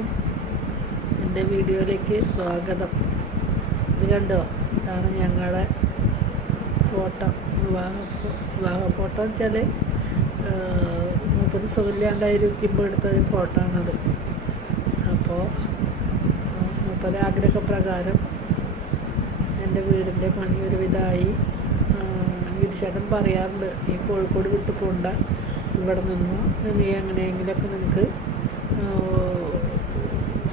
എല്ലാവർക്കും എൻ്റെ വീഡിയോയിലേക്ക് സ്വാഗതം. ഇത് കണ്ടോ, ഇതാണ് ഞങ്ങളുടെ ഫോട്ടോ, വിവാഹ ഫോട്ടോ വെച്ചാൽ 30 സുഖമില്ലാണ്ടായിരിക്കുമ്പോൾ എടുത്തൊരു ഫോട്ടോ ആണത്. അപ്പോൾ 30 ആഗ്രഹപ്രകാരം എൻ്റെ വീടിൻ്റെ പണി ഒരുവിധമായി. ഗിരിശേട്ടൻ പറയാറുണ്ട്, നീ കോഴിക്കോട് വിട്ടു പോണ്ട, ഇവിടെ നിന്നു നീ എങ്ങനെയെങ്കിലുമൊക്കെ നിനക്ക്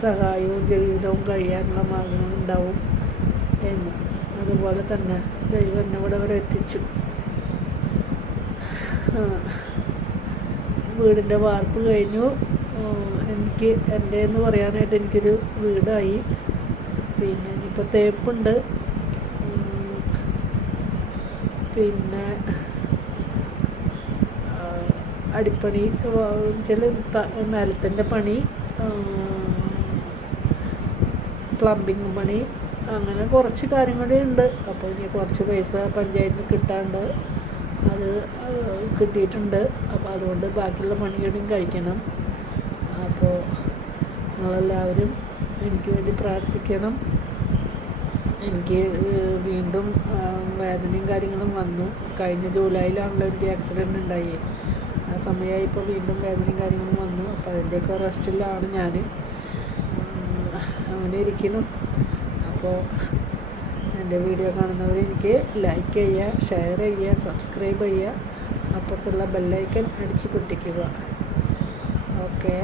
സഹായവും ജീവിതവും കഴിയാനുള്ള മാർഗങ്ങളുണ്ടാവും എന്ന്. അതുപോലെ തന്നെ ദൈവം എന്നെ ഇവിടെ വരെ എത്തിച്ചു. വീടിൻ്റെ വാർപ്പ് കഴിഞ്ഞു. എനിക്ക് എൻ്റെ എന്ന് പറയാനായിട്ട് എനിക്കൊരു വീടായി. പിന്നെ ഇനിയിപ്പോൾ തേപ്പുണ്ട്, പിന്നെ അടിപ്പണി, ചില നിലത്തിൻ്റെ പണി, പ്ലംബിങ് പണി, അങ്ങനെ കുറച്ച് കാര്യങ്ങളേ ഉണ്ട്. അപ്പോൾ ഇനി കുറച്ച് പൈസ പഞ്ചായത്തിന് കിട്ടാണ്ട്, അത് കിട്ടിയിട്ടുണ്ട്. അപ്പോൾ അതുകൊണ്ട് ബാക്കിയുള്ള പണികളും കഴിക്കണം. അപ്പോൾ നിങ്ങളെല്ലാവരും എനിക്ക് വേണ്ടി പ്രാർത്ഥിക്കണം. എനിക്ക് വീണ്ടും വേദനയും കാര്യങ്ങളും വന്നു. കഴിഞ്ഞ ജൂലൈയിലാണല്ലോ എനിക്ക് ആക്സിഡൻറ്റ് ഉണ്ടായി. ആ സമയമായി ഇപ്പോൾ വീണ്ടും വേദനയും കാര്യങ്ങളും വന്നു. അപ്പോൾ അതിൻ്റെയൊക്കെ റെസ്റ്റിലാണ് ഞാൻ. അങ്ങനെ ഇരിക്കുന്നു. അപ്പോൾ എൻ്റെ വീഡിയോ കാണുന്നവർ എനിക്ക് ലൈക്ക് ചെയ്യുക, ഷെയർ ചെയ്യുക, സബ്സ്ക്രൈബ് ചെയ്യുക, അപ്പുറത്തുള്ള ബെല്ലൈക്കൺ അടിച്ച് പൊട്ടിക്കുക. ഓക്കെ.